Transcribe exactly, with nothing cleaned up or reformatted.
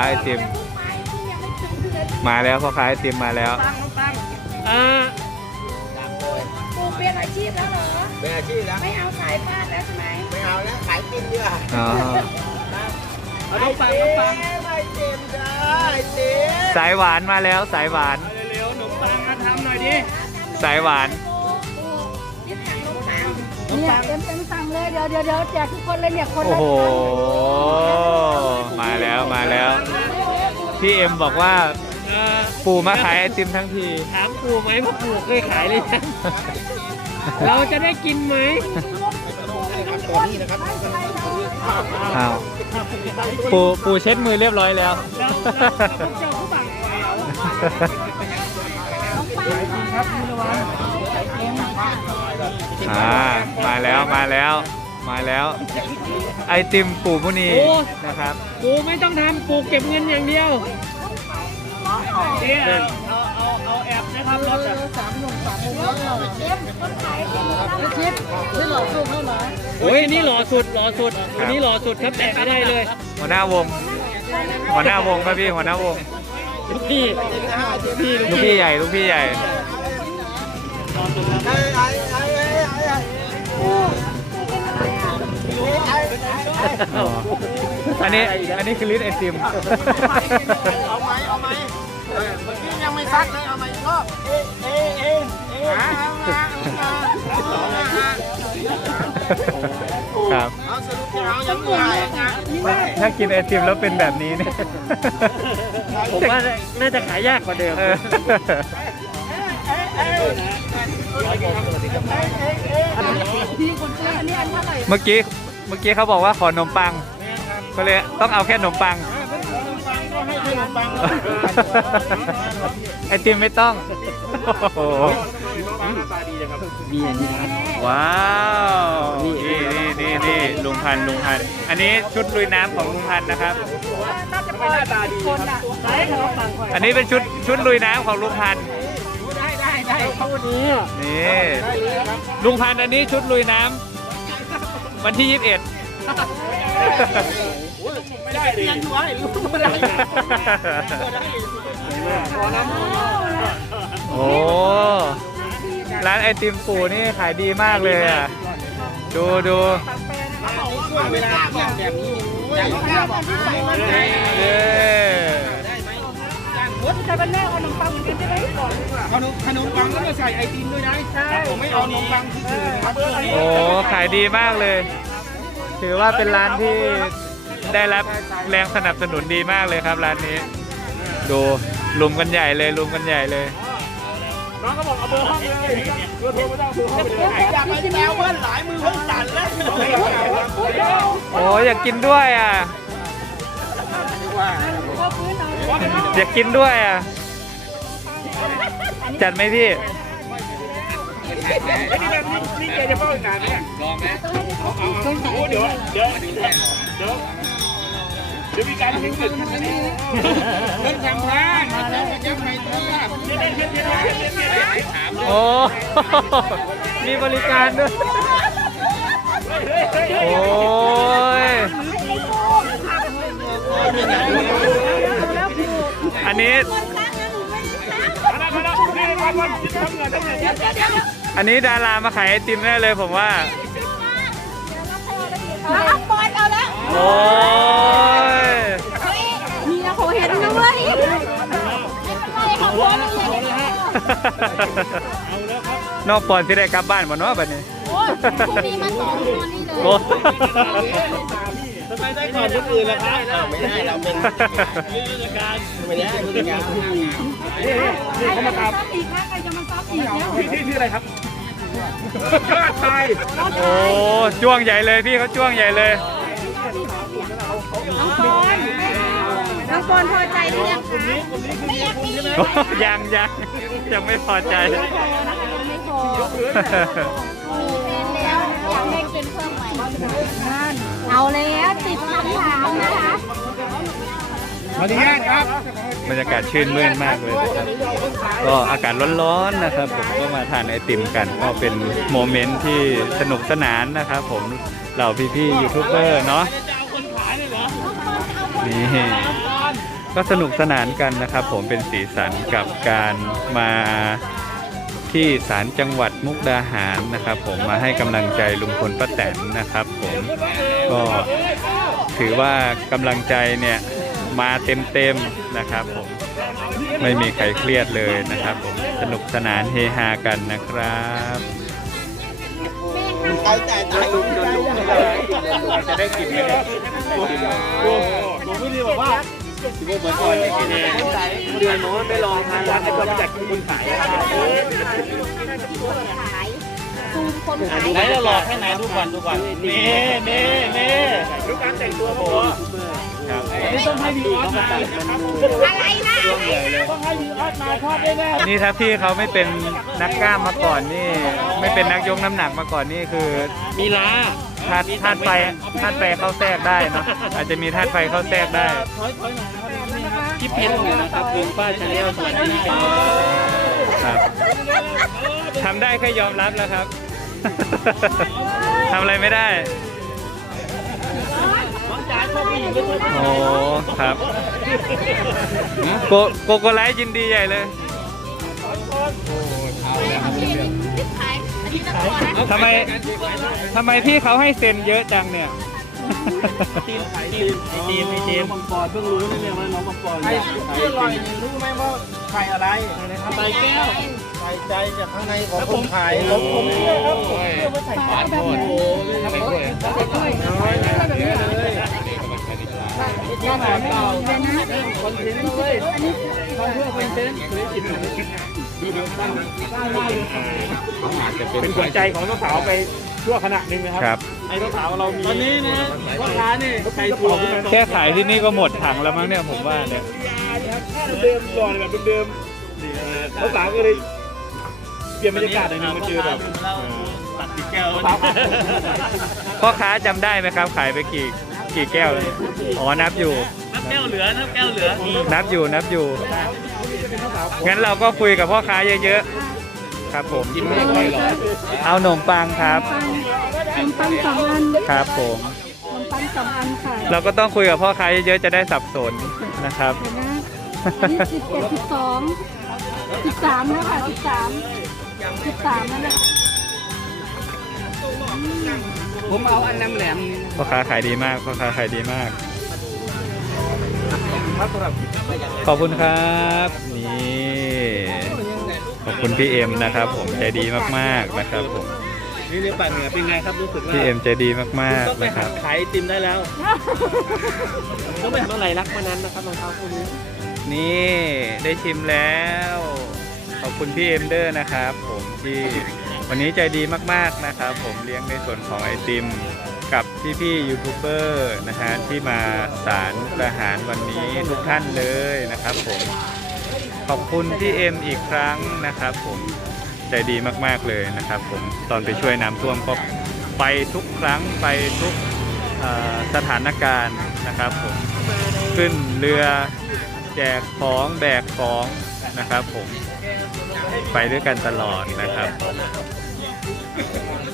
ไอติมมาแล้วพ่อค้าไอติมมาแล้วอ่าปูเปลี่ยนอาชีพแล้วเหรอเปลี่ยนอาชีพแล้วไม่เอาขายฟาดแล้วใช่ไหมไม่เอาแล้วขายติมดีกว่าอ๋อเอาน้ำปังน้ำปังไอติมจ้าไอติมสายหวานมาแล้วสายหวานเร็วๆขนมปังมาทำหน่อยดิสายหวานเนี่ยเต็มเต็มสั่งเลยเดี๋ยวเดี๋ยวเดี๋ยวแจกทุกคนเลยเนี่ยคนโอ้โหมาแล้วมาแล้วพี่เอ็มบอกว่าปู่มาขายไอติมทั้งทีถามปู่ไหมว่าปู่เคยขายเลยเราจะได้กินไหมอ้าวปู่ปู่เช็ดมือเรียบร้อยแล้วอ่ามาแล้วมาแล้วมาแล้วไอติมปู่มุนีนะครับปู่ไม่ต้องทำปู่เก็บเงินอย่างเดียวเดี๋ยวเอาเอาเอาแอปนะครับรถสามหนุ่มสามมุมแล้วเอ็มคนขายไม่คิดไม่หล่อสุดเท่าไหร่โอ้ยนี่หล่อสุดหล่อสุดอันนี้หล่อสุดครับแตะไม่ได้เลยหัวหน้าวงหัวหน้าวงครับพี่หัวหน้าวงลูกพี่ลูกพี่ใหญ่ลูกพี่ใหญ่อันนี้อันนี้คือลิ้นไอติมเอาไหมเอาไหมเมื่อกี้ยังไม่ซักเลยเอาไหมก็เอ๊ะเอ๊ะเอ๊ะครับถ้ากินไอติมแล้วเป็นแบบนี้เนี่ยผมว่าน่าจะขายยากกว่าเดิมเมื่อกี้เมื่อกี้เขาบอกว่าขอนมปังก็เลยต้องเอาแค่นมปังไอติมไม่ต้องว้าวนี่นี่นี่นี่ลุงพันลุงพันอันนี้ชุดลุยน้ำของลุงพันนะครับอันนี้เป็นชุดชุดลุยน้ำของลุงพันได้ได้ได้เขาวันนี้นี่ลุงพันอันนี้ชุดลุยน้ำวันที่ยี่สิบเอ็ดไม่ได้ดิไม่ได้โอ้ร้านไอติมปู่นี่ขายดีมากเลยอ่ะดูดูเวลาแบบนี้เย้ใครเป็นแม่ขนมปังมันจะได้ก่อนขนมขนมปังแล้วก็ใส่ไอติมด้วยนะใช่ผมไม่เอาขนมปังคือครับโอ้ขายดีมากเลยถือว่าเป็นร้านที่ได้รับแรงสนับสนุนดีมากเลยครับร้านนี้ดูลุมกันใหญ่เลยลุมกันใหญ่เลยน้องเขาบอกเอาเบอร์ห้องเลยเบอร์โทรไม่ต้องเบอร์ห้องไปเลยอยากไปแซวเพื่อนหลายมือเพิ่งสั่นแล้วโอ้อยากกินด้วยอ่ะอยากกินด้วยอ่ะจัดไหมพี่นี่แบบนี้นี่แกจะเฝ้าอีกนานไหมลองไหมโอ้เดี๋ยวเดี๋ยวเดี๋ยวเดี๋ยวมีการทิ้งจุดเล่นทำพลาดมาแล้วจะไปเที่ยวโอ้มีบริการด้วยโอ้ยอันนี้อันนี้ดารามาขายไอติมแน่เลยผมว่าเอาบอลเอาแล้วโอ้ยมีนะผมเห็นนะเว้ยของบอลนอกปอนที่ได้กลับบ้านมาเนาะแบบนี้โอ้ยพรุ่งนี้มาต่อตอนนี้เลยทำไมได้ก่อนคนอื่นล่ะครับไม่ได้เราเป็นผู้จัดการไม่ได้ผู้จัดการนี่เขามาตามอีกนะใครจะมาซับอีกแล้วพี่ที่ชื่ออะไรครับยอดชายโอ้จ้วงใหญ่เลยพี่เขาจ้วงใหญ่เลยน้องปอนน้องปอนพอใจหรือยังคะไม่อยากมียังยังยังไม่พอใจไม่พอมีแฟนแล้วอยากได้กินเพิ่มไหมเอาแล้วติดคำถามนะคะสวัสดีครับบรรยากาศชื่นมื่นมากเลยนะครับก็อากาศร้อนๆนะครับผมก็มาทานไอติมกันก็เป็นโมเมนต์ที่สนุกสนานนะครับผมเหล่าพี่ๆยูทูบเบอร์เนาะนี่ก็สนุกสนานกันนะครับผมเป็นสีสันกับการมาที่ศาลจังหวัดมุกดาหารนะครับผมมาให้กำลังใจลุงพลป้าแตนนะครับผมก็ถือว่ากำลังใจเนี่ยมาเต็มๆนะครับผมไม่มีใครเครียดเลยนะครับผมสนุกสนานเฮฮากันนะครับตายตายตายลุงโดนลุงจะได้กินไหมเนี่ยลุงไม่ดีบอกว่าถือว่าเหมือนคนไม่กินเองเดือนโน้นไปลองทานร้านไอ้คนจากคนขายไหนเราหลอกให้ไหนทุกวันทุกวันนี่นี่นี่ดูการแต่งตัวผมครับนี่ต้องให้พี่ออสมาอะไรนะต้องให้พี่ออสมาทอดได้แน่นี่ถ้าพี่เขาไม่เป็นนักกล้ามมาก่อนนี่ไม่เป็นนักยกน้ำหนักมาก่อนนี่คือมีล้าธาตุธาตุไฟธาตุไฟเข้าแทรกได้เนาะอาจจะมีธาตุไฟเข้าแทรกได้คลิปเพจนะครับลุงป้าชาแนลสวัสดีครับทำได้แค่ยอมรับแล้วครับทำอะไรไม่ได้โอ้ครับโกโกโกไลท์ยินดีใหญ่เลยทำไมทำไมพี่เขาให้เซ็นเยอะจังเนี่ยทีมทีมทีมมังกรเพิ่งรู้นี่เนี่ยว่าน้องมังกรไข่ที่อร่อยรู้ไหมว่าไข่อะไรไข่แก้วไข่ใจจากข้างในของผมขายผมผมเชื่อครับผมเชื่อว่าไข่ปลาทอดโอ้ไม่ไม่ไม่น้อยนะแบบนี้เลยย่างแบบเก่าคอนเทนต์เลยทำเพื่อคอนเทนต์ธุรกิจเป็นหัวใจของสาวไปชั่วขณะหนึ่งนะครับไอ้สาวเรามีตอนนี้เนี่ยพ่อค้าเนี่ยใครถูกแค่ขายที่นี่ก็หมดถังแล้วมั้งเนี่ยผมว่าเนี่ยเดิมก่อนแบบเดิมภาษาก็เลยเปลี่ยนบรรยากาศหน่อยนึงมาเจอแบบตัดติดแก้วพ่อค้าจำได้ไหมครับขายไปกี่กี่แก้วเลยอ๋อนับอยู่นับแก้วเหลือนับแก้วเหลือนับอยู่นับอยู่งั้นเราก็คุยกับพ่อค้าเยอะๆครับผมกินไม่ค่อยหรอเอาขนมปังครับขนมปังสองอันครับผมขนมปังสองอันค่ะเราก็ต้องคุยกับพ่อค้าเยอะๆจะได้สับสนนะครับยี่สิบเจ็ดสิบสองสิบสามแล้วค่ะสิบสามสิบสามแล้วนะผมเอาอันน้ำแหลมพ่อค้าขายดีมากพ่อค้าขายดีมากขอบคุณครับนี่ขอบคุณพี่เอ็มนะครับผมใจดีมากๆนะครับผมนี่ในปั่นเหนือเป็นไงครับรู้สึกพี่เอ็มใจดีมากๆนะครับขายติมได้แล้วต้องไปเมื่อไหร่รักวันนั้นนะครับรองเท้าคู่นี้นี่ได้ชิมแล้วขอบคุณพี่เอ็มเดอร์นะครับผมที่วันนี้ใจดีมากๆนะครับผมเลี้ยงในส่วนของไอติมกับพี่ๆยูทูบเบอร์นะฮะที่มาศาลอาหารวันนี้ทุกท่านเลยนะครับผมขอบคุณพี่เอ็มอีกครั้งนะครับผมใจดีมากๆเลยนะครับผมตอนไปช่วยน้ำท่วมก็ไปทุกครั้งไปทุกสถานการณ์นะครับผมขึ้นเรือแจกของแบกของนะครับผมไปด้วยกันตลอดนะครับ